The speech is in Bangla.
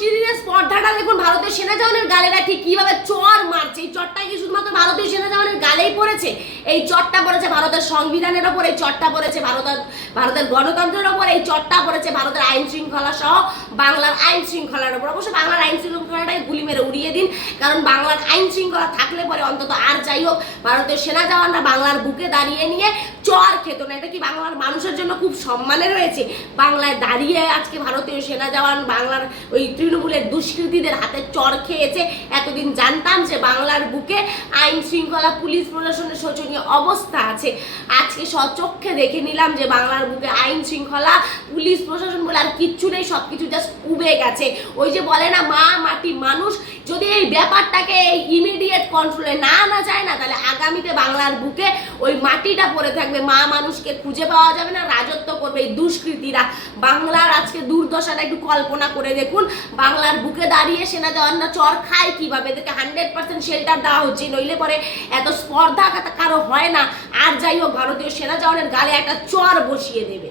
দুষ্কৃতীদের স্পর্ধাটা দেখুন ভারতের সেনা জওয়ানের গালে ঠিক কীভাবে চর মারছে। এই চরটা কি শুধুমাত্র ভারতীয় সেনা জওয়ানের গালেই পড়েছে? এই চরটা পড়েছে ভারতের সংবিধানের ওপর, এই চরটা পড়েছে ভারতের ভারতের গণতন্ত্রের ওপর, এই চটটা পড়েছে ভারতের আইন শৃঙ্খলা সহ বাংলার আইন শৃঙ্খলার ওপর। অবশ্য বাংলার আইন শৃঙ্খলাটাই গুলি মেরে উড়িয়ে দিন, কারণ বাংলার আইন শৃঙ্খলা থাকলে পরে অন্তত আর যাই হোক, ভারতের সেনা জওয়ানরা বাংলার বুকে দাঁড়িয়ে নিয়ে চর খেত না। এটা কি বাংলার মানুষের জন্য খুব সম্মানে রয়েছে? বাংলায় দাঁড়িয়ে আজকে ভারতীয় সেনা জওয়ান বাংলার ওই তৃণমূলের দুষ্কৃতীদের হাতে চর খেয়েছে। এতদিন জানতাম যে বাংলার বুকে আইন শৃঙ্খলা, পুলিশ প্রশাসনের শোচনীয় অবস্থা আছে। আজকে সচক্ষে দেখে নিলাম যে বাংলার বুকে আইন শৃঙ্খলা পুলিশ প্রশাসন কিচ্ছু নেই সব কিছু জাস্ট উবে গেছে। ওই যে বলে না, মা মাটি মানুষ, যদি এই ব্যাপারটাকে এই ইমিডিয়েট কন্ট্রোলে না আনা যায় না, তাহলে আগামীতে বাংলার বুকে ওই মাটিটা পড়ে থাকবে। মা মানুষকে খুঁজে পাওয়া যাবে না, রাজত্ব করবে এই দুষ্কৃতীরা। বাংলার আজকে দুর্দশাটা একটু কল্পনা করে দেখুন। বাংলার বুকে দাঁড়িয়ে সেনা জওয়ানরা চর খায় কীভাবে? এদেরকে হান্ড্রেড পার্সেন্ট শেল্টার দেওয়া হচ্ছে, নইলে পরে এত স্পর্ধা কারও হয় না। আর যাই হোক, ভারতীয় সেনা জওয়ানের গালে একটা চর বসিয়ে দেবে।